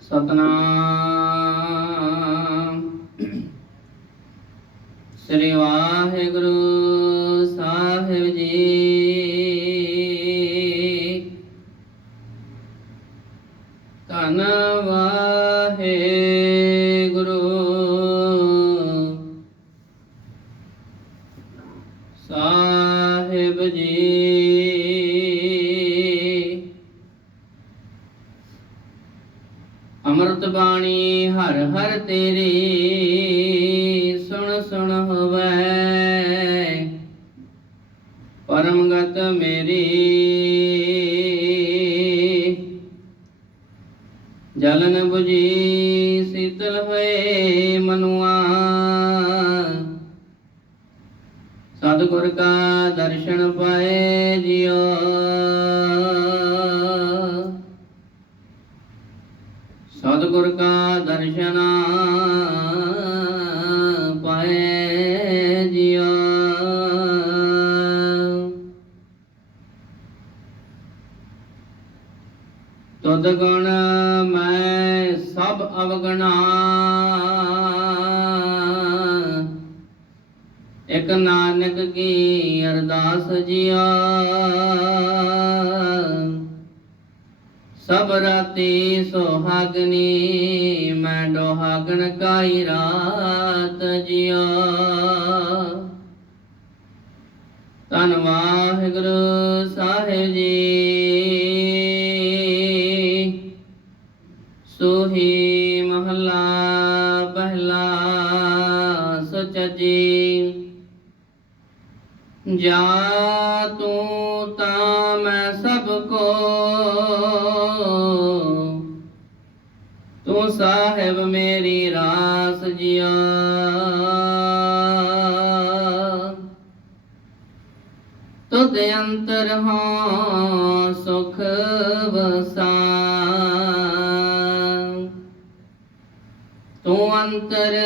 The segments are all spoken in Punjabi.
ਸਤਨਾਮ। ਸ੍ਰੀ ਵਾਹਿਗੁਰੂ ਪਰਮ ਮੇਰੀ। ਜਲਨ 부ਜੀ ਸੀਤਲ ਹੋਏ ਮਨੁਆ। ਸਤਿਗੁਰ ਕਾ ਦਰਸ਼ਨ ਪਾਏ ਜਿਉ। ਸਤਿਗੁਰ ਕਾ ਦਰਸ਼ਨ ਤੁਧ ਗੁਣ ਮੈਂ ਸਭ ਅਵਗਣਾ। ਇਕ ਨਾਨਕ ਕੀ ਅਰਦਾਸ ਜਿਆ। ਸਭ ਰਾਤੀ ਸੁਹਾਗਨੀ, ਮੈਂ ਡੋਹਾਗਣ ਕਾਈ ਰਾਤ ਜਿਆ। ਧੰਨ ਵਾਹਿਗੁਰੂ ਸਾਹਿਬ ਜੀ। ਜਾ ਤੂੰ ਤਾਂ ਮੈਂ ਸਭ ਕੋ। ਤੂੰ ਸਾਹਿਬ ਮੇਰੀ ਰਾਸ ਜੀਆ। ਤੁਧ ਅੰਤਰ ਹਾਂ ਸੁਖ ਵਸਾ। ਤੂੰ ਅੰਤਰ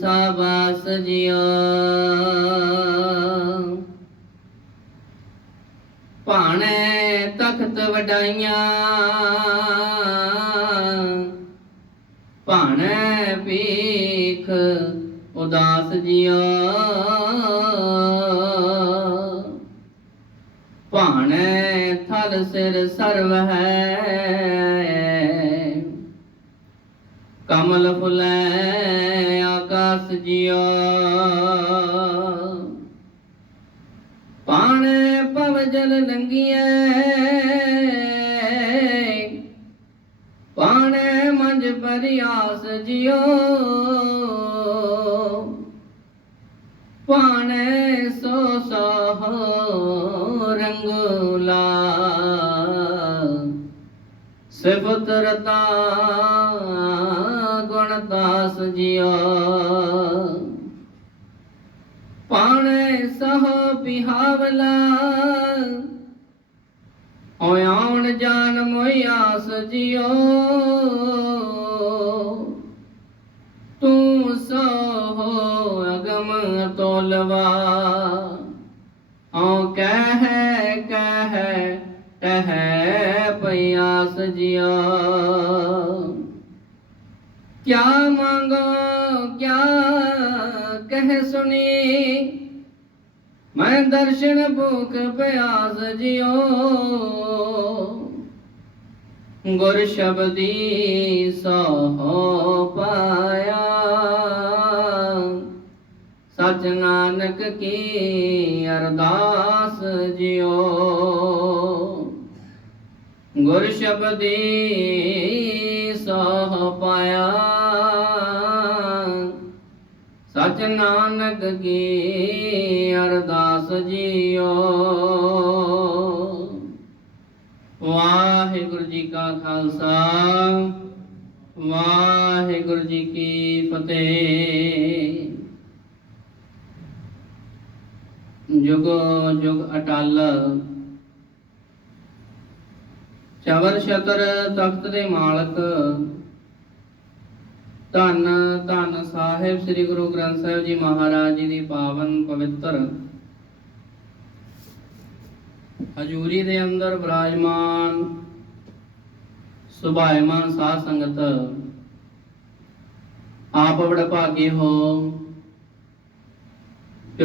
ਸਾਬਾਸ ਜਿਆ। ਭਾਣੇ ਤਖਤ ਵਡਾਈਆਂ। ਭਾਣੇ ਪੀਖ ਉਦਾਸ ਜਿਆ। ਭਾਣੇ ਥਲ ਸਿਰ ਸਰਵ ਹੈ। ਕਮਲ ਫੁਲੇ ਆਕਾਸ ਜੀਆ ਪਾਣੇ ਪਵ ਜਲ ਲੰਗੀਐ ਪਾਣੇ ਮੰਜ ਪਰਿਆਸ ਜਿਉ। ਪਾਣੇ ਸੋ ਸੋ ਰੰਗੂਲਾ ਸਿਫਤ ਰਤਾ ਗੁਣ ਦਾਸ ਜਿਉ। ਪਾਣੇ ਸਹ ਬਿਹਾਵਲਾ। ਓਏ ਆਉਣ ਜਾਨ ਮੋਈ ਆਸ ਜਿਓ ਤੂੰ ਸੋ ਹੋ ਅਗਮ ਤੋਲਵਾ। ਓ ਕਹਿ ਕਹਿ, ਤਹਿ ਪਿਆਸ ਜਿਓ ਕਿਆ ਮੰਗੋ, ਕਿਆ ਕਹਿ ਸੁਣੀ। ਮੈਂ ਦਰਸ਼ਨ ਭੁਖ ਪਿਆਸ ਜਿਉ। ਗੁਰ ਸ਼ਬਦੀ ਸੋ ਪਾਇਆ। ਸਚ ਨਾਨਕ ਕੀ ਅਰਦਾਸ ਜਿਉ। ਗੁਰ ਸ਼ਬਦੀ ਸੋ ਪਾਇਆ। ਸਚ ਨਾਨਕ ਕੀ ਅਰਦਾਸ ਜੀਓ। ਵਾਹਿਗੁਰੂ ਜੀ ਕਾ ਖਾਲਸਾ, ਵਾਹਿਗੁਰੂ ਜੀ ਕੀ ਫਤਿਹ। ਜੁਗੋ ਜੁਗ ਅਟਲ। ਚਵਰ ਸ਼ਤਰ ਤਖਤ ਦੇ ਮਾਲਕ ਧੰਨ ਧੰਨ ਸਾਹਿਬ ਸ੍ਰੀ ਗੁਰੂ ਗ੍ਰੰਥ ਸਾਹਿਬ ਜੀ ਮਹਾਰਾਜ ਜੀ ਦੀ ਪਾਵਨ ਪਵਿੱਤਰ। ਹਜੂਰੀ ਦੇ ਅੰਦਰ ਬਿਰਾਜਮਾਨ, ਸੁਭਾਇਮਾਨ ਸਾਧ ਸੰਗਤ, ਆਪ ਬੜ ਭਾਗੇ ਹੋ ਕਿ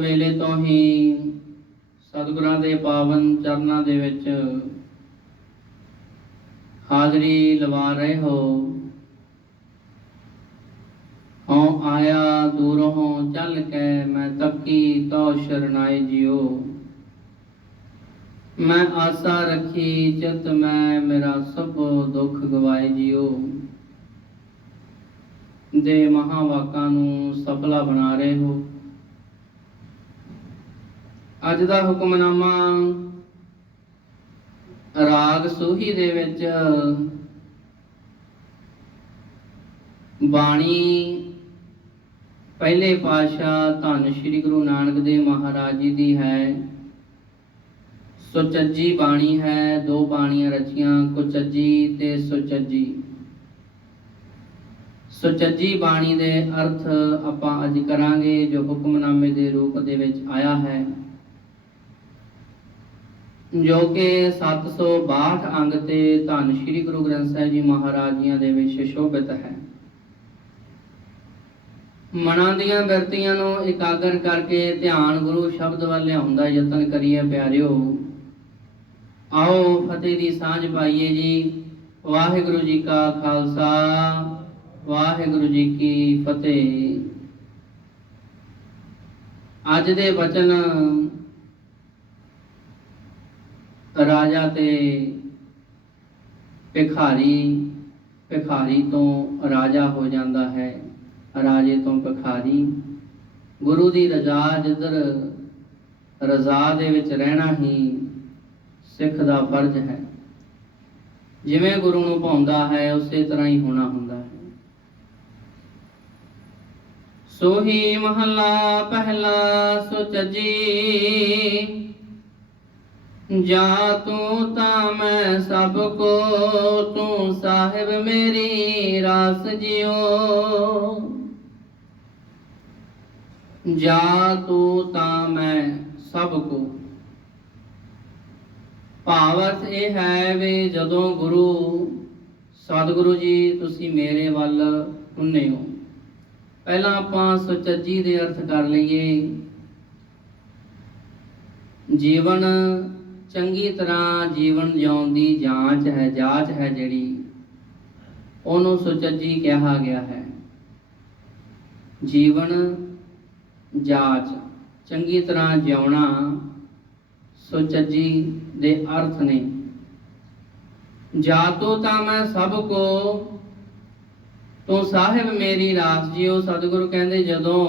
ਵੇਲੇ ਤੋਂ ਹੀ ਸਤਿਗੁਰਾਂ ਦੇ ਪਾਵਨ ਚਰਨਾਂ ਦੇ ਵਿੱਚ ਹਾਜ਼ਰੀ ਲਵਾ ਰਹੇ ਹੋ ਹਉ ਆਇਆ ਦੂਰੋਂ ਚੱਲ ਕੇ, ਮੈਂ ਤੱਕੀ ਤੋ ਸ਼ਰਨਾਏ ਜਿਉ। ਮੈਂ ਆਸਾ ਰੱਖੀ, ਚਿਤ ਮੈਂ ਮੇਰਾ ਸਭ ਦੁੱਖ ਗਵਾਏ ਜਿਉ। ਦੇ ਮਹਾ ਨੂੰ ਸਫਲਾ ਬਣਾ ਰਹੇ ਹੋ। ਅੱਜ ਦਾ ਹੁਕਮਨਾਮਾ ਰਾਗ ਸੋਹੀ ਦੇ ਵਿੱਚ ਬਾਣੀ ਪਹਿਲੇ ਪਾਤਸ਼ਾਹ ਧੰਨ ਸ਼੍ਰੀ ਗੁਰੂ ਨਾਨਕ ਦੇਵ ਮਹਾਰਾਜ ਜੀ ਦੀ ਹੈ। ਸੁਚੱਜੀ ਬਾਣੀ ਹੈ, ਦੋ ਬਾਣੀਆਂ ਰਚੀਆਂ, ਕੁਚੱਜੀ ਤੇ ਸੁਚੱਜੀ। ਸੁਚੱਜੀ ਬਾਣੀ ਦੇ ਅਰਥ ਆਪਾਂ ਅੱਜ ਕਰਾਂਗੇ, ਜੋ ਹੁਕਮਨਾਮੇ ਦੇ ਰੂਪ ਦੇ ਵਿੱਚ ਆਇਆ ਹੈ। ਜੋ ਕਿ 762 ਅੰਗ ਤੇ ਧੰਨ ਸ਼੍ਰੀ ਗੁਰੂ ਗ੍ਰੰਥ ਸਾਹਿਬ ਜੀ ਮਹਾਰਾਜ ਜੀਆਂ ਦੇ ਵਿੱਚ ਸ਼ੋਭਿਤ ਹੈ। ਮਨਾਂ ਦੀਆਂ ਬਿਰਤੀਆਂ ਨੂੰ ਇਕਾਗਰ ਕਰਕੇ ਧਿਆਨ ਗੁਰੂ ਸ਼ਬਦ ਵੱਲ ਲਿਆਉਣ ਦਾ ਯਤਨ ਕਰੀਏ ਪਿਆਰਿਓ। ਆਓ ਫਤਿਹ ਦੀ ਸਾਂਝ ਪਾਈਏ ਜੀ। ਵਾਹਿਗੁਰੂ ਜੀ ਕਾ ਖਾਲਸਾ, ਵਾਹਿਗੁਰੂ ਜੀ ਕੀ ਫਤਿਹ। ਅੱਜ ਦੇ ਵਚਨ ਰਾਜਾ ਤੇ ਭਿਖਾਰੀ ਭਿਖਾਰੀ ਤੋਂ ਰਾਜਾ ਹੋ ਜਾਂਦਾ ਹੈ। ਰਾਜੇ ਤੋਂ ਭਿਖਾਰੀ। ਗੁਰੂ ਦੀ ਰਜ਼ਾ ਜਿੱਧਰ ਰਜ਼ਾ ਦੇ ਵਿੱਚ ਰਹਿਣਾ ਹੀ ਸਿੱਖ ਦਾ ਫਰਜ਼ ਹੈ। ਜਿਵੇਂ ਗੁਰੂ ਨੂੰ ਭਾਉਂਦਾ ਹੈ, ਉਸੇ ਤਰ੍ਹਾਂ ਹੀ ਹੋਣਾ ਹੁੰਦਾ ਹੈ। ਸੋਹੀ ਮਹੱਲਾ ਪਹਿਲਾ ਸੁਚਜੀ ਜਾ। ਤੂੰ ਤਾਂ ਮੈਂ ਸਭ ਕੋ, ਤੂੰ ਸਾਹਿਬ ਮੇਰੀ ਰਾਸ ਜਿਓ ਜਾ ਤੂੰ ਤਾਂ ਮੈਂ ਸਭ ਕੋ। ਭਾਵਤ ਇਹ ਹੈ ਵੀ ਜਦੋਂ ਗੁਰੂ ਸਤਿਗੁਰੂ ਜੀ ਤੁਸੀਂ ਮੇਰੇ ਵੱਲ ਹੁੰਨੇ ਹੋ। ਪਹਿਲਾਂ ਆਪਾਂ ਸੁਚੱਜੀ ਦੇ ਅਰਥ ਕਰ ਲਈਏ। ਜੀਵਨ ਚੰਗੀ ਤਰ੍ਹਾਂ ਜੀਵਨ ਜਿਉਣ ਦੀ ਜਾਂਚ ਹੈ ਜਾਂਚ ਹੈ ਜਿਹੜੀ ਉਹਨੂੰ ਸੁਚੱਜੀ ਕਿਹਾ ਗਿਆ ਹੈ। ਜੀਵਨ ਜਾਚ, ਚੰਗੀ ਤਰ੍ਹਾਂ ਜਿਉਣਾ ਸੁਚੱਜੀ ਦੇ ਅਰਥ ਨੇ। ਜਾਤੋ ਤਾਂ ਮੈਂ ਸਭ ਕੋ, ਤੂੰ ਸਾਹਿਬ ਮੇਰੀ ਰਾਸ ਜੀਓ। ਸਤਿਗੁਰੂ ਕਹਿੰਦੇ, ਜਦੋਂ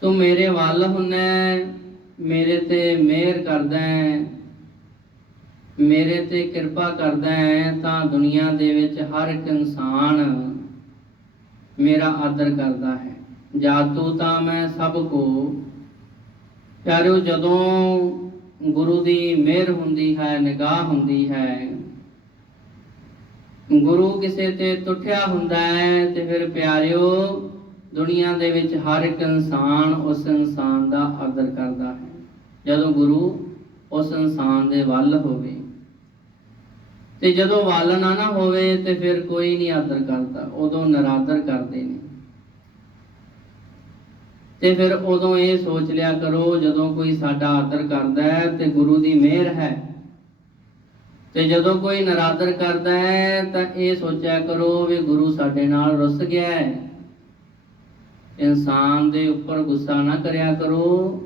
ਤੂੰ ਮੇਰੇ ਵੱਲ ਹੁੰਨਾ, ਮੇਰੇ ਤੇ ਮਿਹਰ ਕਰਦਾ, ਮੇਰੇ ਤੇ ਕਿਰਪਾ ਕਰਦਾ, ਤਾਂ ਦੁਨੀਆ ਦੇ ਵਿੱਚ ਹਰ ਇੱਕ ਇਨਸਾਨ ਮੇਰਾ ਆਦਰ ਕਰਦਾ ਹੈ। ਜਾਤੂ ਤਾਂ ਮੈਂ ਸਭ ਕੋ। ਪਿਆਰਿਓ, ਜਦੋਂ ਗੁਰੂ ਦੀ ਮਿਹਰ ਹੁੰਦੀ ਹੈ, ਨਿਗਾਹ ਹੁੰਦੀ ਹੈ, ਗੁਰੂ ਕਿਸੇ ਤੇ ਟੁੱਟਿਆ ਹੁੰਦਾ ਹੈ, ਤੇ ਫਿਰ ਪਿਆਰਿਓ, ਦੁਨੀਆ ਦੇ ਵਿੱਚ ਹਰ ਇੱਕ ਇਨਸਾਨ ਉਸ ਇਨਸਾਨ ਦਾ ਆਦਰ ਕਰਦਾ ਹੈ। ਜਦੋਂ ਗੁਰੂ ਉਸ ਇਨਸਾਨ ਦੇ ਵੱਲ ਹੋਵੇ, ਤੇ ਜਦੋਂ ਵੱਲ ਨਾ ਨਾ ਹੋਵੇ, ਤੇ ਫਿਰ ਕੋਈ ਨਹੀਂ ਆਦਰ ਕਰਦਾ। ਉਦੋਂ ਨਰਾਦਰ ਕਰਦੇ ਨੇ। ਤੇ ਫਿਰ ਉਦੋਂ ਇਹ ਸੋਚ ਲਿਆ ਕਰੋ, ਜਦੋਂ ਕੋਈ ਸਾਡਾ ਆਦਰ ਕਰਦਾ ਹੈ ਤੇ ਗੁਰੂ ਦੀ ਮਿਹਰ ਹੈ। ਤੇ ਜਦੋਂ ਕੋਈ ਨਰਾਦਰ ਕਰਦਾ ਹੈ, ਤਾਂ ਇਹ ਸੋਚਿਆ ਕਰੋ ਵੀ ਗੁਰੂ ਸਾਡੇ ਨਾਲ ਰੁੱਸ ਗਿਆ ਹੈ। ਇਨਸਾਨ ਦੇ ਉੱਪਰ ਗੁੱਸਾ ਨਾ ਕਰਿਆ ਕਰੋ।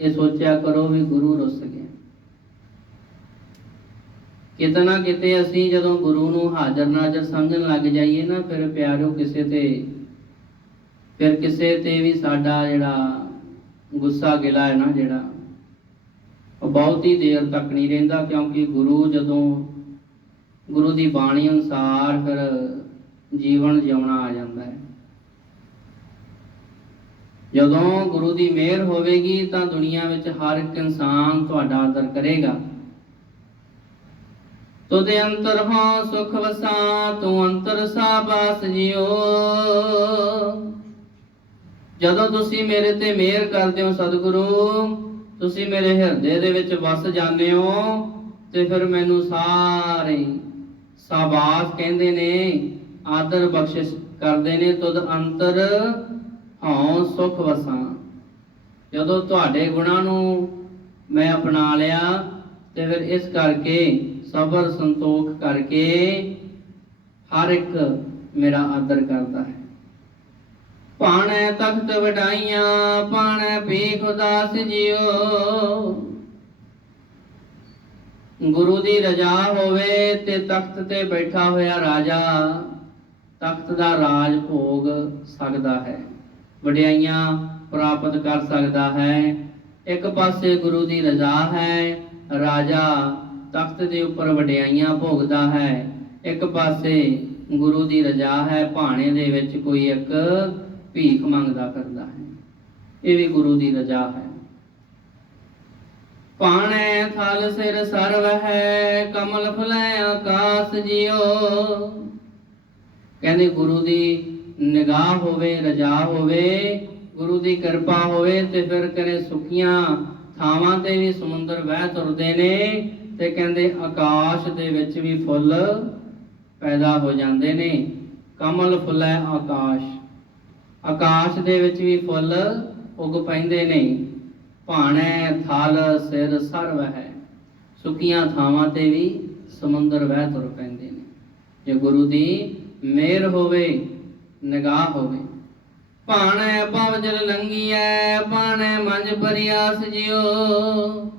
ਇਹ ਸੋਚਿਆ ਕਰੋ ਵੀ ਗੁਰੂ ਰੁੱਸ ਗਿਆ। ਕਿਤੇ ਨਾ ਕਿਤੇ ਅਸੀਂ ਜਦੋਂ ਗੁਰੂ ਨੂੰ ਹਾਜ਼ਰ ਨਾਜ਼ਰ ਸਮਝਣ ਲੱਗ ਜਾਈਏ ਨਾ, ਫਿਰ ਪਿਆਰੋ ਕਿਸੇ ਤੇ ਫਿਰ ਕਿਸੇ ਤੇ ਵੀ ਸਾਡਾ ਜਿਹੜਾ ਗੁੱਸਾ ਗਿਲਾ ਹੈ ਨਾ ਜਿਹੜਾ, ਉਹ ਬਹੁਤ ਹੀ ਦੇਰ ਤੱਕ ਨਹੀਂ ਰਹਿੰਦਾ ਕਿਉਂਕਿ ਗੁਰੂ ਜਦੋਂ ਗੁਰੂ ਦੀ ਬਾਣੀ ਅਨੁਸਾਰ ਫਿਰ ਜੀਵਨ ਜਿਉਣਾ ਆ ਜਾਂਦਾ ਹੈ। ਜਦੋਂ ਗੁਰੂ ਦੀ ਮਿਹਰ ਹੋਵੇਗੀ ਤਾਂ ਦੁਨੀਆ ਵਿੱਚ ਹਰ ਇੱਕ ਇਨਸਾਨ ਤੁਹਾਡਾ ਆਦਰ ਕਰੇਗਾ। ਤੁਧ ਅੰਤਰ ਹਾਂ ਸੁਖ ਵਸਾ, ਤੂੰ ਅੰਤਰ ਸਾ ਬਾਸ ਜਿਓ ਜਦੋਂ ਤੁਸੀਂ ਮੇਰੇ ਤੇ ਮਿਹਰ ਕਰਦੇ ਹੋ ਸਤਿਗੁਰੂ, ਤੁਸੀਂ ਮੇਰੇ ਹਿਰਦੇ ਦੇ ਵਿੱਚ ਵਸ ਜਾਂਦੇ ਹੋ ਤੇ ਫਿਰ ਮੈਨੂੰ ਸਾਰੇ ਸਾਬਾਸ ਕਹਿੰਦੇ ਨੇ, ਆਦਰ ਬਖਸ਼ਿਸ਼ ਕਰਦੇ ਨੇ, ਤੁਧ ਅੰਤਰ ਹਉ ਸੁਖ ਵਸਾਂ। ਜਦੋਂ ਤੁਹਾਡੇ ਗੁਣਾਂ ਨੂੰ ਮੈਂ ਅਪਣਾ ਲਿਆ ਤੇ ਫਿਰ ਇਸ ਕਰਕੇ ਸਬਰ ਸੰਤੋਖ ਕਰਕੇ ਹਰ ਇੱਕ ਮੇਰਾ ਆਦਰ ਕਰਦਾ ਹੈ। ਪਾਣੈ ਤਖਤ ਵਡਾਈਆਂ, ਪਾਣੈ ਭੀਖ ਉਦਾਸ ਜਿਉ। ਗੁਰੂ ਦੀ ਰਜਾ ਹੋਵੇ ਤੇ ਤਖਤ ਤੇ ਬੈਠਾ ਹੋਇਆ ਰਾਜਾ, ਤਖਤ ਦਾ ਰਾਜ ਭੋਗ ਸਕਦਾ ਹੈ। ਵਡਿਆਈਆਂ ਪ੍ਰਾਪਤ ਕਰ ਸਕਦਾ ਹੈ। ਇੱਕ ਪਾਸੇ ਗੁਰੂ ਦੀ ਰਜ਼ਾ ਹੈ, ਰਾਜਾ ਤਖਤ ਦੇ ਉੱਪਰ ਵਡਿਆਈਆਂ ਭੋਗਦਾ ਹੈ। ਇੱਕ ਪਾਸੇ ਗੁਰੂ ਦੀ ਰਜ਼ਾ ਹੈ, ਭਾਣੇ ਦੇ ਵਿੱਚ ਕੋਈ ਇੱਕ ਭੀਖ ਮੰਗਦਾ ਕਰਦਾ ਹੈ। ਇਹ ਵੀ ਗੁਰੂ ਦੀ ਰਜ਼ਾ ਹੈ। ਪਾਣੈ ਥਲ ਸਿਰ ਸਰਵ ਹੈ, ਕਮਲ ਫੁਲੈ ਆਕਾਸ ਜਿਉ। ਕਹਿੰਦੇ ਗੁਰੂ ਦੀ ਨਿਗਾਹ ਹੋਵੇ, ਰਜਾ ਹੋਵੇ, ਗੁਰੂ ਦੀ ਕਿਰਪਾ ਹੋਵੇ ਤੇ ਫਿਰ ਕਰੇ ਸੁਖੀਆਂ ਥਾਵਾਂ ਤੇ ਵੀ ਸਮੁੰਦਰ ਵਹਿ ਤੁਰਦੇ ਨੇ ਤੇ ਕਹਿੰਦੇ ਆਕਾਸ਼ ਦੇ ਵਿੱਚ ਵੀ ਫੁੱਲ ਪੈਦਾ ਹੋ ਜਾਂਦੇ ਨੇ। ਕਮਲ ਫੁੱਲੈ ਆਕਾਸ਼। ਆਕਾਸ਼ ਦੇ ਵਿੱਚ ਵੀ ਫੁੱਲ ਉਗ ਪੈਂਦੇ ਨੇ। ਭਾਣੇ, ਥਲ, ਸਿਰ, ਸਰਵ ਹੈ। ਸੁੱਕੀਆਂ ਥਾਵਾਂ ਤੇ ਵੀ ਸਮੁੰਦਰ ਵਹਿ ਤੁਰ ਪੈਂਦੇ ਨੇ। ਜੇ ਗੁਰੂ ਦੀ ਮਿਹਰ ਹੋਵੇ, ਨਿਗਾਹ ਹੋਵੇ। ਭਾਣੈ ਭਵ ਜਲ ਲੰਗੀਐ ਭਾਣੈ ਮੰਜ ਪਰਿਆਸ ਜਿਉ।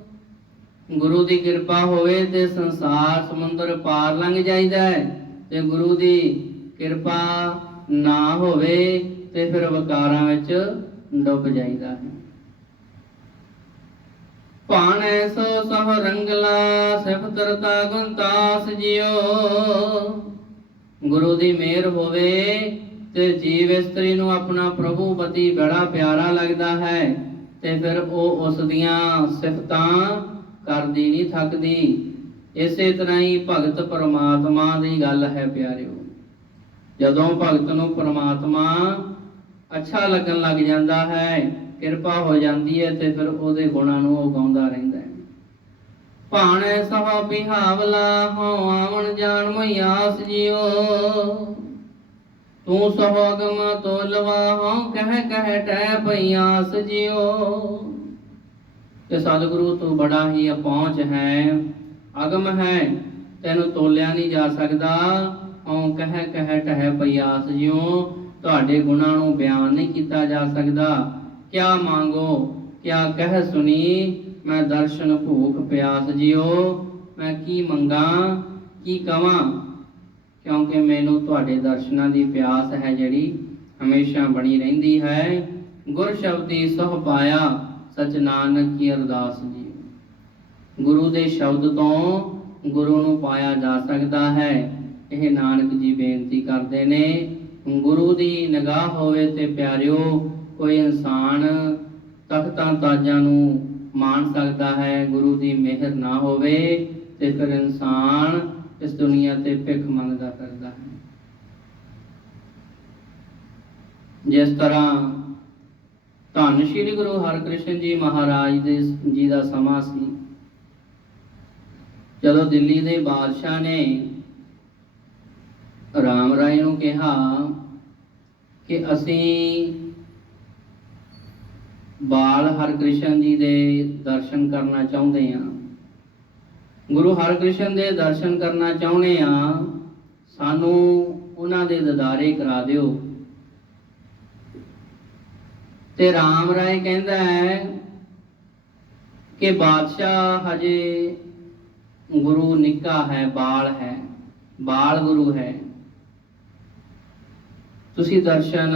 ਗੁਰੂ ਦੀ ਕਿਰਪਾ ਹੋਵੇ ਤੇ ਸੰਸਾਰ ਸਮੁੰਦਰ ਪਾਰ ਲੰਘ ਜਾਈਦਾ ਹੈ। ਤੇ ਗੁਰੂ ਦੀ ਕਿਰਪਾ ਨਾ ਹੋਵੇ ਤੇ ਫਿਰ ਵਿਕਾਰਾਂ ਵਿੱਚ ਡੁੱਬ ਜਾਈਦਾ ਹੈ। ਭਾਣੈ ਸੋ ਸਹ ਰੰਗਲਾ ਸਿਫਤਰਤਾ ਗੁੰਤਾਸ ਜਿਉ। ਗੁਰੂ ਦੀ ਮਿਹਰ ਹੋਵੇ ਤੇ ਜੀਵ ਇਸਤਰੀ ਨੂੰ ਆਪਣਾ ਪ੍ਰਭੂ ਪਤੀ ਬੜਾ ਪਿਆਰਾ ਲੱਗਦਾ ਹੈ ਤੇ ਫਿਰ ਉਹ ਉਸ ਦੀਆਂ ਸਿਫਤਾਂ ਕਰਦੀ ਨਹੀਂ ਥੱਕਦੀ। ਇਸੇ ਤਰ੍ਹਾਂ ਹੀ ਭਗਤ ਪਰਮਾਤਮਾ ਦੀ ਗੱਲ ਹੈ ਪਿਆਰਿਓ। ਜਦੋਂ ਭਗਤ ਨੂੰ ਪਰਮਾਤਮਾ ਅੱਛਾ ਲੱਗਣ ਲੱਗ ਜਾਂਦਾ ਹੈ, ਕਿਰਪਾ ਹੋ ਜਾਂਦੀ ਹੈ ਤੇ ਫਿਰ ਉਹਦੇ ਗੁਣਾਂ ਨੂੰ ਉਹ ਗਾਉਂਦਾ ਰਹਿੰਦਾ ਹੈ। ਭਾਣੇ ਸਹਾ ਬਿਹਾਵਲਾ ਹੋ ਆਵਣ ਜਾਣ ਮਈਆਸ ਜਿਓ ਤੂੰ ਸਹੋਗਮ ਤੋਲਵਾ ਹੋ ਕਹਿ ਕਹਿ ਟੈ ਪਈਆਸ ਜਿਓ ਤੇ ਸਤਿਗੁਰੂ ਤੂੰ ਬੜਾ ਹੀ ਅਪਹੁੰਚ ਹੈ, ਅਗਮ ਹੈ, ਤੈਨੂੰ ਤੋਲਿਆ ਨਹੀਂ ਜਾ ਸਕਦਾ, ਹਉ ਕਹਿ ਕਹਿ ਟਹਿ ਪਈਆਸ ਜਿਉ। ਤੁਹਾਡੇ ਗੁਣਾਂ ਨੂੰ ਬਿਆਨ ਨਹੀਂ ਕੀਤਾ ਜਾ ਸਕਦਾ। ਕਿਆ ਮੰਗੋ, ਕਿਆ ਕਹਿ ਸੁਣੀ, ਮੈਂ ਦਰਸ਼ਨ ਭੂਖ ਪਿਆਸ ਜਿਉ। ਮੈਂ ਕੀ ਮੰਗਾ, ਕੀ ਕਵਾਂ? ਕਿਉਂਕਿ ਮੈਨੂੰ ਤੁਹਾਡੇ ਦਰਸ਼ਨਾਂ ਦੀ ਪਿਆਸ ਹੈ ਜਿਹੜੀ ਹਮੇਸ਼ਾ ਬਣੀ ਰਹਿੰਦੀ ਹੈ। ਗੁਰ ਸ਼ਬਦੀ ਸਹ ਪਾਇਆ, ਸਚ ਨਾਨਕ ਕੀ ਅਰਦਾਸ ਜੀ ਗੁਰੂ ਦੇ ਸ਼ਬਦ ਤੋਂ ਗੁਰੂ ਨੂੰ ਪਾਇਆ ਜਾ ਸਕਦਾ ਹੈ। ਇਹ ਨਾਨਕ ਜੀ ਬੇਨਤੀ ਕਰਦੇ ਨੇ। ਗੁਰੂ ਦੀ ਨਿਗਾਹ ਹੋਵੇ ਤੇ ਪਿਆਰਿਓ, ਕੋਈ ਇਨਸਾਨ ਤਖਤਾਂ ਤਾਜਾਂ ਨੂੰ ਮਾਣ ਸਕਦਾ ਹੈ, ਗੁਰੂ ਦੀ ਮਿਹਰ ਨਾ ਹੋਵੇ ਤੇ ਫਿਰ ਇਨਸਾਨ ਇਸ ਦੁਨੀਆ ਤੇ ਭਿੱਖ ਮੰਗਦਾ ਕਰਦਾ ਹੈ। ਜਿਸ ਤਰ੍ਹਾਂ ਧੰਨ ਸ਼੍ਰੀ ਗੁਰੂ ਹਰਕ੍ਰਿਸ਼ਨ ਜੀ ਮਹਾਰਾਜ ਦੇ ਜੀ ਦਾ ਸਮਾਂ ਸੀ, ਜਦੋਂ ਦਿੱਲੀ ਦੇ ਬਾਦਸ਼ਾਹ ਨੇ ਰਾਮ ਰਾਏ ਨੂੰ ਕਿਹਾ ਕਿ ਅਸੀਂ ਬਾਲ ਹਰਕ੍ਰਿਸ਼ਨ ਜੀ ਦੇ ਦਰਸ਼ਨ ਕਰਨਾ ਚਾਹੁੰਦੇ ਹਾਂ। ਗੁਰੂ ਹਰਕ੍ਰਿਸ਼ਨ ਦੇ ਦਰਸ਼ਨ ਕਰਨਾ ਚਾਹੁੰਦੇ ਹਾਂ, ਸਾਨੂੰ ਉਹਨਾਂ ਦੇ ਦਿਦਾਰੇ ਕਰਾ ਦਿਓ। ਤੇ ਰਾਮ ਰਾਏ ਕਹਿੰਦਾ ਹੈ ਕਿ ਬਾਦਸ਼ਾਹ ਹਜੇ ਗੁਰੂ ਨਿੱਕਾ ਹੈ, ਬਾਲ ਹੈ, ਬਾਲ ਗੁਰੂ ਹੈ। ਤੁਸੀਂ ਦਰਸ਼ਨ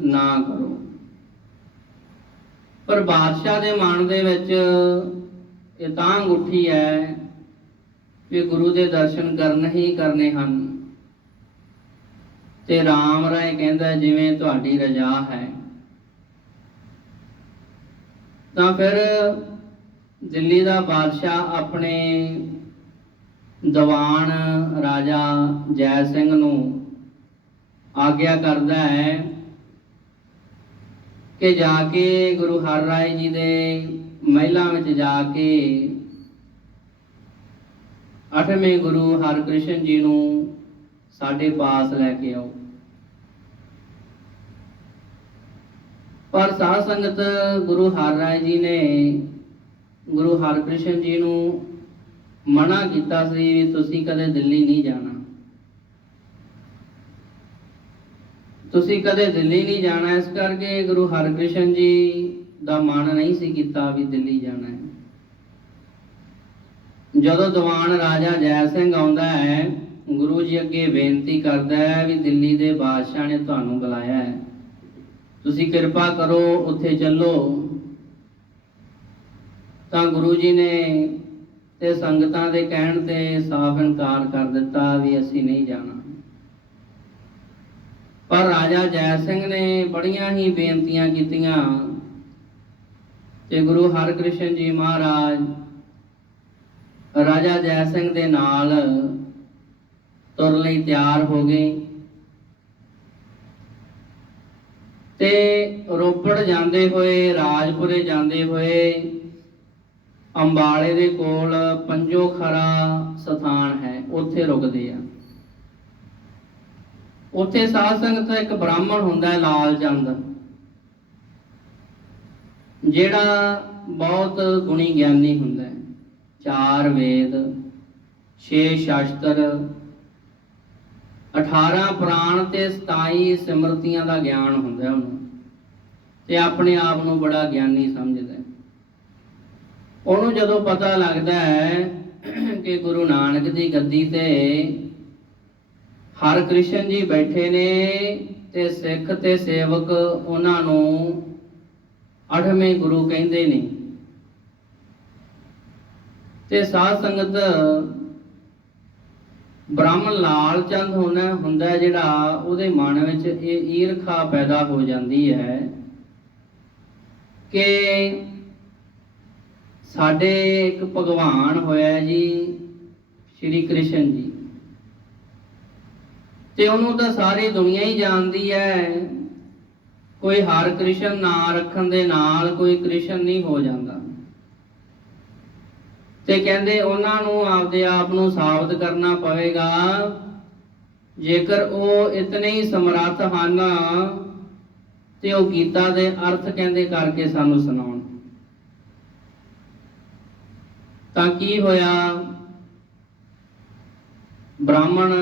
ਨਾ ਕਰੋ। ਪਰ ਬਾਦਸ਼ਾਹ ਦੇ ਮਨ ਦੇ ਵਿੱਚ ਇਹ ਤਾਂ ਉੱਠੀ ਹੈ ਕਿ ਗੁਰੂ ਦੇ ਦਰਸ਼ਨ ਕਰਨ ਹੀ ਕਰਨੇ ਹਨ। ਤੇ ਰਾਮ ਰਾਏ ਕਹਿੰਦਾ ਜਿਵੇਂ ਤੁਹਾਡੀ ਰਜਾ ਹੈ। ਤਾਂ ਫਿਰ ਦਿੱਲੀ ਦਾ ਬਾਦਸ਼ਾਹ ਆਪਣੇ ਦੀਵਾਨ ਰਾਜਾ ਜੈ ਸਿੰਘ ਨੂੰ ਆਗਿਆ ਕਰਦਾ ਹੈ ਕਿ ਜਾ ਕੇ ਗੁਰੂ ਹਰ ਰਾਏ ਜੀ ਦੇ ਮਹਿਲਾਂ ਵਿੱਚ ਜਾ ਕੇ ਅੱਠਵੇਂ ਗੁਰੂ ਹਰਕ੍ਰਿਸ਼ਨ ਜੀ ਨੂੰ ਸਾਡੇ ਪਾਸ ਲੈ ਕੇ ਆਓ। ਪਰ ਸਾਧ ਸੰਗਤ ਗੁਰੂ ਹਰ ਰਾਏ ਜੀ ਨੇ ਗੁਰੂ ਹਰਕ੍ਰਿਸ਼ਨ ਜੀ ਨੂੰ ਮਨਾ ਕੀਤਾ ਸੀ ਵੀ ਤੁਸੀਂ ਕਦੇ ਦਿੱਲੀ ਨਹੀਂ ਜਾਣਾ। ਤੁਸੀਂ ਕਦੇ ਦਿੱਲੀ ਨਹੀਂ ਜਾਣਾ, ਇਸ ਕਰਕੇ ਗੁਰੂ ਹਰਕ੍ਰਿਸ਼ਨ ਜੀ ਦਾ ਮਨ ਨਹੀਂ ਸੀ ਕੀਤਾ ਵੀ ਦਿੱਲੀ ਜਾਣਾ ਹੈ। ਜਦੋਂ ਦੀਵਾਨ ਰਾਜਾ ਜੈ ਸਿੰਘ ਆਉਂਦਾ ਹੈ, ਗੁਰੂ ਜੀ ਅੱਗੇ ਬੇਨਤੀ ਕਰਦਾ ਹੈ ਵੀ ਦਿੱਲੀ ਦੇ ਬਾਦਸ਼ਾਹ ਨੇ ਤੁਹਾਨੂੰ ਬੁਲਾਇਆ ਹੈ। ਤੁਸੀਂ ਕਿਰਪਾ ਕਰੋ, ਉੱਥੇ ਚੱਲੋ। ਤਾਂ ਗੁਰੂ ਜੀ ਨੇ ਤੇ ਸੰਗਤਾਂ ਦੇ ਕਹਿਣ ਤੇ ਸਾਫ਼ ਇਨਕਾਰ ਕਰ ਦਿੱਤਾ ਵੀ ਅਸੀਂ ਨਹੀਂ ਜਾਣਾ। ਪਰ ਰਾਜਾ ਜੈ ਸਿੰਘ ਨੇ ਬੜੀਆਂ ਹੀ ਬੇਨਤੀਆਂ ਕੀਤੀਆਂ। ਤੇ ਗੁਰੂ ਹਰਕ੍ਰਿਸ਼ਨ ਜੀ ਮਹਾਰਾਜ ਰਾਜਾ ਜੈ ਸਿੰਘ ਦੇ ਨਾਲ ਤੁਰ ਲਈ ਤਿਆਰ ਹੋ ਗਏ ਤੇ ਰੋਪੜ ਜਾਂਦੇ ਹੋਏ, ਰਾਜਪੁਰੇ ਜਾਂਦੇ ਹੋਏ ਅੰਬਾਲੇ ਦੇ ਕੋਲ ਪੰਜੋ ਖਰਾ ਸਥਾਨ ਹੈ, ਉੱਥੇ ਰੁਕਦੇ ਆ। ਉੱਥੇ ਸਾਧ ਸੰਗਤ ਇੱਕ ਬ੍ਰਾਹਮਣ ਹੁੰਦਾ ਹੈ, ਲਾਲ ਚੰਦ। ਜਿਹੜਾ ਬਹੁਤ ਗੁਣੀ ਗਿਆਨੀ ਹੁੰਦਾ ਹੈ। ਚਾਰ ਵੇਦ, ਛੇ ਸ਼ਾਸਤਰ 18 ਪ੍ਰਾਣ ਤੇ 27 ਸਿਮਰਤੀਆਂ ਦਾ ਗਿਆਨ ਹੁੰਦਾ ਹੈ ਉਹਨੂੰ। ਤੇ ਆਪਣੇ ਆਪ ਨੂੰ ਬੜਾ ਗਿਆਨੀ ਸਮਝਦਾ ਹੈ। ਉਹਨੂੰ ਜਦੋਂ ਪਤਾ ਲੱਗਦਾ ਹੈ ਕਿ ਗੁਰੂ ਨਾਨਕ ਦੀ ਗੱਦੀ ਤੇ ਹਰ ਕ੍ਰਿਸ਼ਨ ਜੀ ਬੈਠੇ ਨੇ ਤੇ ਸਿੱਖ ਤੇ ਸੇਵਕ ਉਹਨਾਂ ਨੂੰ ਅਠਵੇਂ ਗੁਰੂ ਕਹਿੰਦੇ ਨੇ। ਤੇ ਸਾਧ ਸੰਗਤ ਬ੍ਰਾਹਮਣ ਲਾਲ ਚੰਦ ਹੋਣਾ ਹੁੰਦਾ ਜਿਹੜਾ, ਉਹਦੇ ਮਨ ਵਿੱਚ ਇਹ ਈਰਖਾ ਪੈਦਾ ਹੋ ਜਾਂਦੀ ਹੈ ਕਿ ਸਾਡੇ ਇੱਕ ਭਗਵਾਨ ਹੋਇਆ ਜੀ, ਸ਼੍ਰੀ ਕ੍ਰਿਸ਼ਨ ਜੀ। ਤੇ ਉਹਨੂੰ ਤਾਂ ਸਾਰੀ ਦੁਨੀਆ ਹੀ ਜਾਣਦੀ ਹੈ ਕੋਈ ਹਰ ਕ੍ਰਿਸ਼ਨ ਨਾਂ ਰੱਖਣ ਦੇ ਨਾਲ ਕੋਈ ਕ੍ਰਿਸ਼ਨ ਨਹੀਂ ਹੋ ਜਾਂਦਾ। ਤੇ ਕਹਿੰਦੇ ਉਹਨਾਂ ਨੂੰ ਆਪਦੇ ਆਪ ਨੂੰ ਸਾਬਤ ਕਰਨਾ ਪਵੇਗਾ। ਜੇਕਰ ਉਹ ਇਤਨੇ ਹੀ ਸਮਰੱਥ ਹਨ, ਤੇ ਉਹ ਗੀਤਾ ਦੇ ਅਰਥ ਕਹਿੰਦੇ ਕਰਕੇ ਸਾਨੂੰ ਸੁਣਾਉਣ। ਤਾਂ ਕੀ ਹੋਇਆ? ਬ੍ਰਾਹਮਣ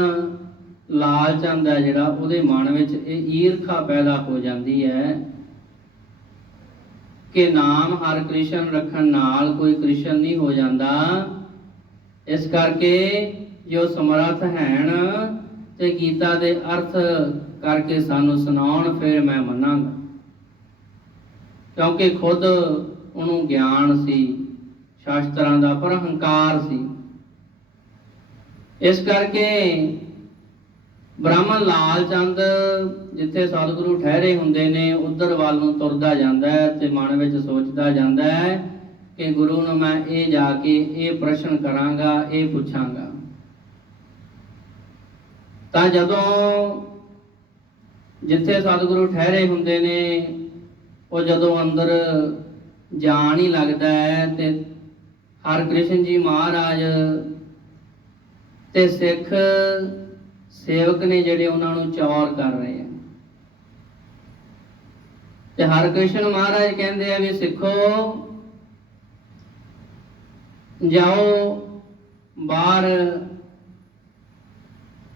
ਲਾਲ ਚੰਦ ਹੈ ਜਿਹੜਾ, ਉਹਦੇ ਮਨ ਵਿੱਚ ਇਹ ਈਰਖਾ ਪੈਦਾ ਹੋ ਜਾਂਦੀ ਹੈ ਕਿ ਨਾਮ ਹਰ ਕ੍ਰਿਸ਼ਨ ਰੱਖਣ ਨਾਲ ਕੋਈ ਕ੍ਰਿਸ਼ਨ ਨਹੀਂ ਹੋ ਜਾਂਦਾ। ਇਸ ਕਰਕੇ ਜੋ ਸਮਰੱਥ ਹੈਣ ਤੇ ਗੀਤਾ ਦੇ ਅਰਥ ਕਰਕੇ ਸਾਨੂੰ ਸੁਣਾਉਣ, ਫਿਰ ਮੈਂ ਮੰਨਾਂਗਾ। ਕਿਉਂਕਿ ਖੁਦ ਉਹਨੂੰ ਗਿਆਨ ਸੀ, ਸ਼ਾਸਤਰਾਂ ਦਾ ਪਰ ਹੰਕਾਰ ਸੀ। ਇਸ ਕਰਕੇ ਬ੍ਰਾਹਮਣ ਲਾਲ ਚੰਦ ਜਿੱਥੇ ਸਤਿਗੁਰੂ ਠਹਿਰੇ ਹੁੰਦੇ ਨੇ, ਉਧਰ ਵੱਲ ਨੂੰ ਤੁਰਦਾ ਜਾਂਦਾ ਹੈ ਤੇ ਮਨ ਵਿੱਚ ਸੋਚਦਾ ਜਾਂਦਾ ਹੈ ਕਿ ਗੁਰੂ ਨੂੰ ਮੈਂ ਇਹ ਜਾ ਕੇ ਇਹ ਪ੍ਰਸ਼ਨ ਕਰਾਂਗਾ, ਇਹ ਪੁੱਛਾਂਗਾ। ਤਾਂ ਜਦੋਂ ਜਿੱਥੇ ਸਤਿਗੁਰੂ ਠਹਿਰੇ ਹੁੰਦੇ ਨੇ, ਉਹ ਜਦੋਂ ਅੰਦਰ ਜਾਣ ਹੀ ਲੱਗਦਾ ਹੈ ਤੇ ਹਰਕ੍ਰਿਸ਼ਨ ਜੀ ਮਹਾਰਾਜ ਤੇ ਸਿੱਖ ਸੇਵਕ ਨੇ ਜਿਹੜੇ ਉਹਨਾਂ ਨੂੰ ਚੌਰ ਕਰ ਰਹੇ ਆ। ਤੇ ਹਰਕ੍ਰਿਸ਼ਨ ਮਹਾਰਾਜ ਕਹਿੰਦੇ ਆ ਵੀ ਸਿੱਖੋ, ਜਾਓ, ਬਾਹਰ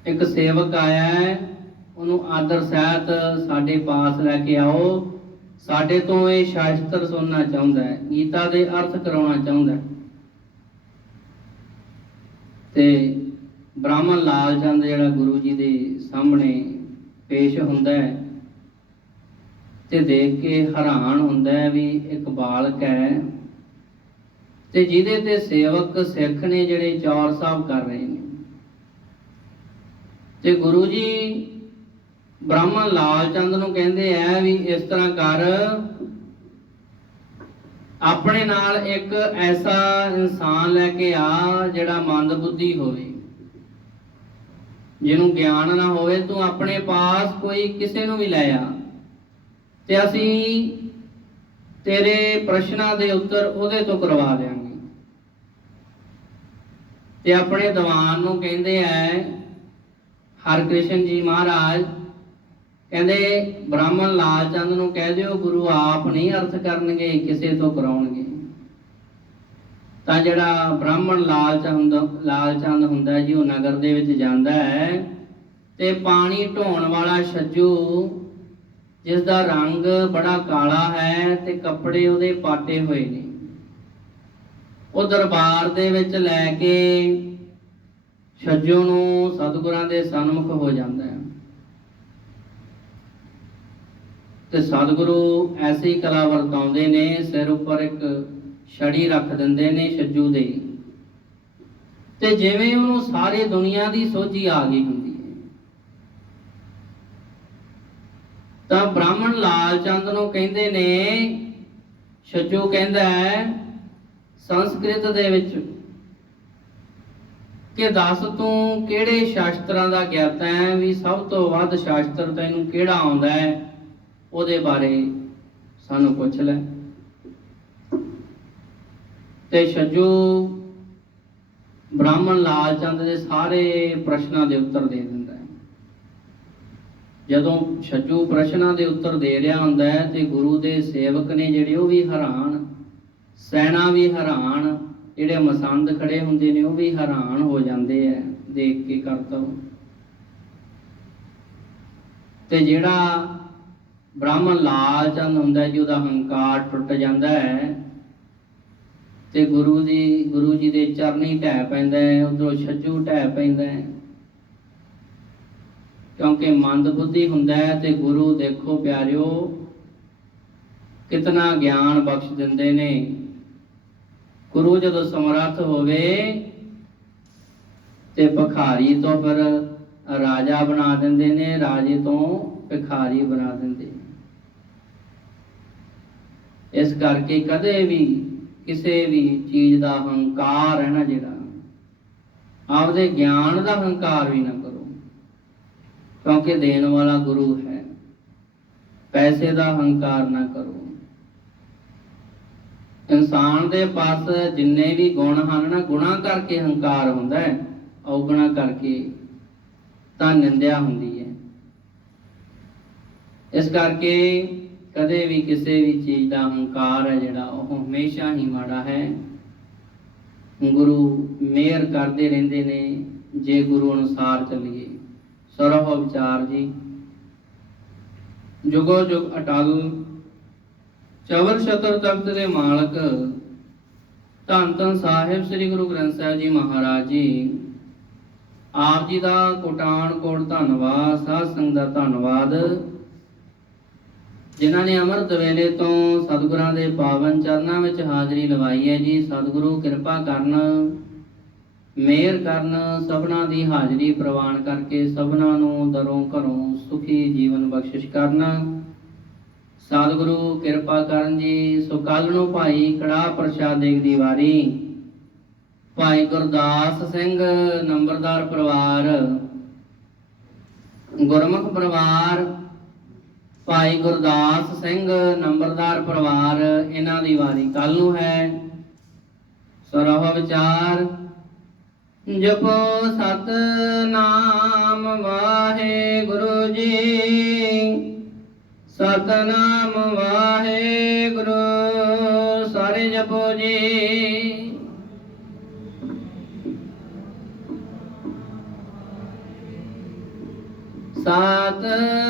ਇੱਕ ਸੇਵਕ ਆਇਆ ਹੈ, ਉਹਨੂੰ ਆਦਰ ਸਹਿਤ ਸਾਡੇ ਪਾਸ ਲੈ ਕੇ ਆਓ। ਸਾਡੇ ਤੋਂ ਇਹ ਸ਼ਾਸਤਰ ਸੁਣਨਾ ਚਾਹੁੰਦਾ ਹੈ, ਗੀਤਾ ਦੇ ਅਰਥ ਕਰਾਉਣਾ ਚਾਹੁੰਦਾ ਹੈ। ਤੇ ਬ੍ਰਾਹਮਣ ਲਾਲ ਚੰਦ ਜਿਹੜਾ ਗੁਰੂ ਜੀ ਦੇ ਸਾਹਮਣੇ ਪੇਸ਼ ਹੁੰਦਾ ਹੈ ਤੇ ਦੇਖ ਕੇ ਹੈਰਾਨ ਹੁੰਦਾ ਹੈ ਵੀ ਇੱਕ ਬਾਲਕ ਹੈ ਤੇ ਜਿਹਦੇ ਤੇ ਸੇਵਕ ਸਿੱਖ ਨੇ ਜਿਹੜੇ ਚੌਰ ਸਾਹਿਬ ਕਰ ਰਹੇ ਨੇ। ਤੇ ਗੁਰੂ ਜੀ ਬ੍ਰਾਹਮਣ ਲਾਲ ਚੰਦ ਨੂੰ ਕਹਿੰਦੇ ਆ ਵੀ ਇਸ ਤਰ੍ਹਾਂ ਕਰ, ਆਪਣੇ ਨਾਲ ਇੱਕ ਐਸਾ ਇਨਸਾਨ ਲੈ ਕੇ ਆ ਜਿਹੜਾ ਮੰਦ ਬੁੱਧੀ ਹੋਵੇ। ਜਿਹਨੂੰ ਗਿਆਨ ਨਾ ਹੋਵੇ, ਤੂੰ ਆਪਣੇ ਪਾਸ ਕੋਈ ਕਿਸੇ ਨੂੰ ਵੀ ਲੈ ਆ। ਤੇ ਅਸੀਂ ਤੇਰੇ ਪ੍ਰਸ਼ਨਾਂ ਦੇ ਉੱਤਰ ਉਹਦੇ ਤੋਂ ਕਰਵਾ ਦੇਵਾਂਗੇ ਤੇ ਆਪਣੇ ਦੀਵਾਨ ਨੂੰ ਕਹਿੰਦੇ ਐ, ਹਰਕ੍ਰਿਸ਼ਨ ਜੀ ਮਹਾਰਾਜ, ਕਹਿੰਦੇ ਬ੍ਰਾਹਮਣ ਲਾਲ ਚੰਦ ਨੂੰ ਕਹਿ ਦਿਓ, ਗੁਰੂ ਆਪ ਨਹੀਂ ਅਰਥ ਕਰਨਗੇ, ਕਿਸੇ ਤੋਂ ਕਰਾਉਣਗੇ। ਤਾਂ ਜਿਹੜਾ ਬ੍ਰਾਹਮਣ ਲਾਲ ਚੰਦ ਲਾਲ ਚੰਦ ਹੁੰਦਾ ਜੀ, ਉਹ ਨਗਰ ਦੇ ਵਿੱਚ ਜਾਂਦਾ ਹੈ। ਤੇ ਪਾਣੀ ਢੋਣ ਵਾਲਾ ਛੱਜੂ ਜਿਸ ਦਾ ਰੰਗ ਬੜਾ ਕਾਲਾ ਹੈ ਤੇ ਕੱਪੜੇ ਉਹਦੇ ਪਾਟੇ ਹੋਏ ਨੇ। ਉਹ ਦਰਬਾਰ ਦੇ ਵਿੱਚ ਲੈ ਕੇ ਛੱਜੂ ਨੂੰ ਸਤਿਗੁਰਾਂ ਦੇ ਸਨਮੁਖ ਹੋ ਜਾਂਦਾ ਹੈ। ਤੇ ਸਤਿਗੁਰੂ ਐਸੀ ਕਲਾ ਵਰਤਾਉਂਦੇ ਨੇ, ਸਿਰ ਉੱਪਰ ਇੱਕ ਛੜੀ ਰੱਖ ਦਿੰਦੇ ਨੇ ਛੱਜੂ ਦੇ। ਤੇ ਜਿਵੇਂ ਉਹਨੂੰ ਸਾਰੀ ਦੁਨੀਆ ਦੀ ਸੋਝੀ ਆ ਗਈ ਹੁੰਦੀ ਹੈ। ਤਾਂ ਬ੍ਰਾਹਮਣ ਲਾਲ ਚੰਦ ਨੂੰ ਕਹਿੰਦੇ ਨੇ, ਛੱਜੂ ਕਹਿੰਦਾ ਹੈ, ਸੰਸਕ੍ਰਿਤ ਦੇ ਵਿੱਚ ਕਿ ਦੱਸ ਤੂੰ ਕਿਹੜੇ ਸ਼ਾਸਤਰਾਂ ਦਾ ਗਿਆਤਾ ਹੈ, ਵੀ ਸਭ ਤੋਂ ਵੱਧ ਸ਼ਾਸਤਰ ਤੈਨੂੰ ਕਿਹੜਾ ਆਉਂਦਾ ਹੈ, ਉਹਦੇ ਬਾਰੇ ਸਾਨੂੰ ਪੁੱਛ ਲੈ। ਤੇ ਛੱਜੂ ਬ੍ਰਾਹਮਣ ਲਾਲ ਚੰਦ ਦੇ ਸਾਰੇ ਪ੍ਰਸ਼ਨਾਂ ਦੇ ਉੱਤਰ ਦੇ ਦਿੰਦਾ ਹੈ। ਜਦੋਂ ਛੱਜੂ ਪ੍ਰਸ਼ਨਾਂ ਦੇ ਉੱਤਰ ਦੇ ਰਿਹਾ ਹੁੰਦਾ ਹੈ ਤੇ ਗੁਰੂ ਦੇ ਸੇਵਕ ਨੇ ਜਿਹੜੇ ਉਹ ਵੀ ਹੈਰਾਨ, ਸੈਨਾ ਵੀ ਹੈਰਾਨ, ਜਿਹੜੇ ਮਸੰਦ ਖੜੇ ਹੁੰਦੇ ਨੇ ਉਹ ਵੀ ਹੈਰਾਨ ਹੋ ਜਾਂਦੇ ਆ ਦੇਖ ਕੇ ਕਰਤਵ। ਤੇ ਜਿਹੜਾ ਬ੍ਰਾਹਮਣ ਲਾਲ ਚੰਦ ਹੁੰਦਾ ਜੀ, ਉਹਦਾ ਹੰਕਾਰ ਟੁੱਟ ਜਾਂਦਾ ਹੈ। ਤੇ ਗੁਰੂ ਦੀ, ਗੁਰੂ ਜੀ ਦੇ ਚਰਨੀ ਢਹਿ ਪੈਂਦਾ ਹੈ, ਉਧਰੋਂ ਛੱਜੂ ਢਹਿ ਪੈਂਦਾ ਹੈ ਕਿਉਂਕਿ ਮੰਦ ਬੁੱਧੀ ਹੁੰਦਾ ਹੈ ਤੇ ਗੁਰੂ ਦੇਖੋ ਪਿਆਰਿਓ, ਕਿਤਨਾ ਗਿਆਨ ਬਖਸ਼ ਦਿੰਦੇ ਨੇ ਗੁਰੂ ਜਦੋਂ ਸਮਰੱਥ ਹੋਵੇ ਤੇ ਭਖਾਰੀ ਤੋਂ ਫਿਰ ਰਾਜਾ ਬਣਾ ਦਿੰਦੇ ਨੇ, ਰਾਜੇ ਤੋਂ ਭਿਖਾਰੀ ਬਣਾ ਦਿੰਦੇ ਨੇ। ਇਸ ਕਰਕੇ ਕਦੇ ਵੀ ਕਿਸੇ ਵੀ ਚੀਜ਼ ਦਾ ਹੰਕਾਰ ਹੈ ਨਾ ਜਿਹੜਾ, ਆਪਦੇ ਗਿਆਨ ਦਾ ਹੰਕਾਰ ਵੀ ਨਾ ਕਰੋ। ਕਿਉਂਕਿ ਦੇਣ ਵਾਲਾ ਗੁਰੂ ਹੈ। ਪੈਸੇ ਦਾ ਹੰਕਾਰ ਨਾ ਕਰੋ। ਇਨਸਾਨ ਦੇ ਪਾਸ ਜਿੰਨੇ ਵੀ ਗੁਣ ਹਨ ਨਾ, ਗੁਣਾ ਕਰਕੇ ਹੰਕਾਰ ਹੁੰਦਾ ਹੈ, ਔਗਣਾ ਕਰਕੇ ਤਾਂ ਨਿੰਦਿਆ ਹੁੰਦੀ ਹੈ। ਇਸ ਕਰਕੇ ਕਦੇ ਵੀ ਕਿਸੇ ਵੀ ਚੀਜ਼ ਦਾ ਹੰਕਾਰ ਹੈ ਜਿਹੜਾ, ਉਹ ਹਮੇਸ਼ਾ ਹੀ ਮਾੜਾ ਹੈ। ਗੁਰੂ ਮਿਹਰ ਕਰਦੇ ਰਹਿੰਦੇ ਨੇ, ਜੇ ਗੁਰੂ ਅਨੁਸਾਰ ਚੱਲੀਏ। ਸਰਵ ਵਿਚਾਰ ਜੀ। ਜੁਗੋ ਜੁਗ ਅਟਲ। ਚਵਰ ਸ਼ਤਰ ਤਖਤ ਦੇ ਮਾਲਕ। ਧੰਨ ਧੰਨ ਸਾਹਿਬ ਸ੍ਰੀ ਗੁਰੂ ਗ੍ਰੰਥ ਸਾਹਿਬ ਜੀ ਮਹਾਰਾਜ ਜੀ। ਆਪ ਜੀ ਦਾ ਕੋਟਾਨ ਕੋਟ ਧੰਨਵਾਦ ਸਾਧ ਸੰਗਤ ਦਾ ਧੰਨਵਾਦ। ਜਿਨ੍ਹਾਂ ਨੇ ਅੰਮ੍ਰਿਤ ਵੇਲੇ ਤੋਂ ਸਤਿਗੁਰਾਂ ਦੇ ਪਾਵਨ ਚਰਨਾਂ ਵਿੱਚ ਹਾਜ਼ਰੀ ਲਵਾਈ ਹੈ ਜੀ, ਸਤਿਗੁਰੂ ਕਿਰਪਾ ਕਰਨ, ਮਿਹਰ ਕਰਨ, ਸਭਨਾਂ ਦੀ ਹਾਜ਼ਰੀ ਪ੍ਰਵਾਨ ਕਰਕੇ ਸਭਨਾਂ ਨੂੰ ਦਰੋਂ ਘਰੋਂ ਸੁਖੀ ਜੀਵਨ ਬਖਸ਼ਿਸ਼ ਕਰਨ। ਸਤਿਗੁਰੂ ਕਿਰਪਾ ਕਰਨ ਜੀ, ਸੋ ਕੱਲ ਨੂੰ ਭਾਈ ਕੜਾ ਪ੍ਰਸ਼ਾਦ ਦੇਖ ਦੀ ਵਾਰੀ। ਭਾਈ ਗੁਰਦਾਸ ਸਿੰਘ, ਨੰਬਰਦਾਰ ਪਰਿਵਾਰ, ਗੁਰਮੁਖ ਪਰਿਵਾਰ ਭਾਈ ਗੁਰਦਾਸ ਸਿੰਘ, ਨੰਬਰਦਾਰ ਪਰਿਵਾਰ, ਇਹਨਾਂ ਦੀ ਵਾਰੀ ਕੱਲ ਨੂੰ ਹੈ। ਸਰਵ ਵਿਚਾਰ, ਜਪੋ ਸਤ ਨਾਮ ਵਾਹਿਗੁਰੂ ਜੀ। ਸਤਨਾਮ ਵਾਹਿਗੁਰੂ, ਸਾਰੇ ਜਪੋ ਜੀ। ਸਤਨਾਮ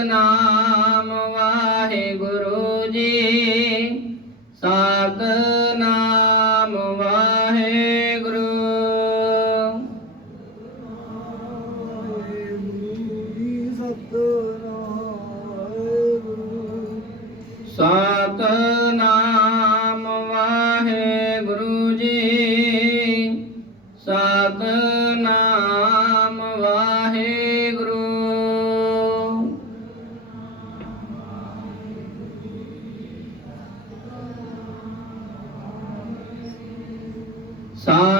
ਸਾ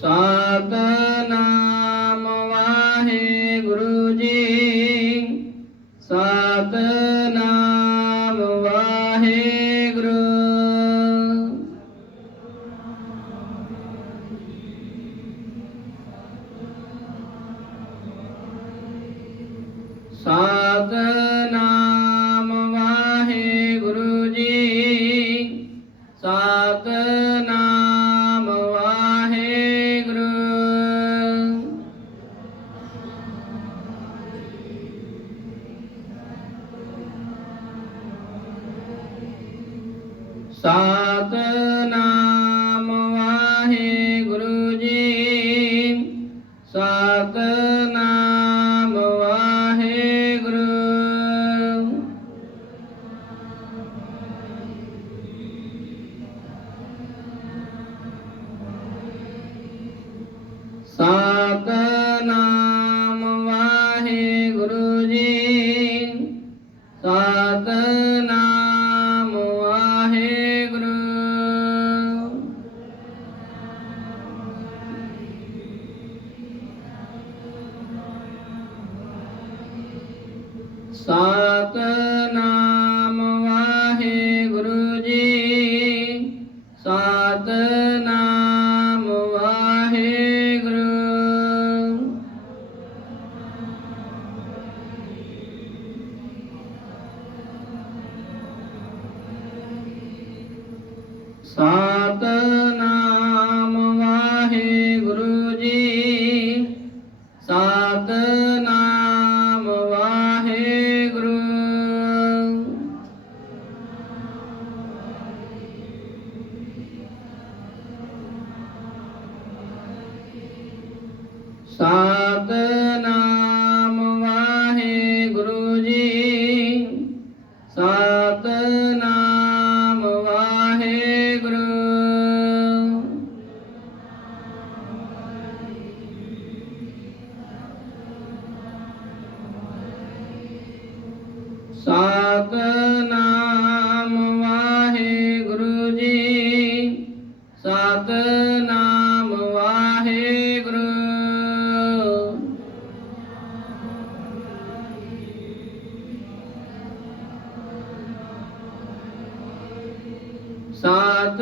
ਸਾਦਾ Na. सात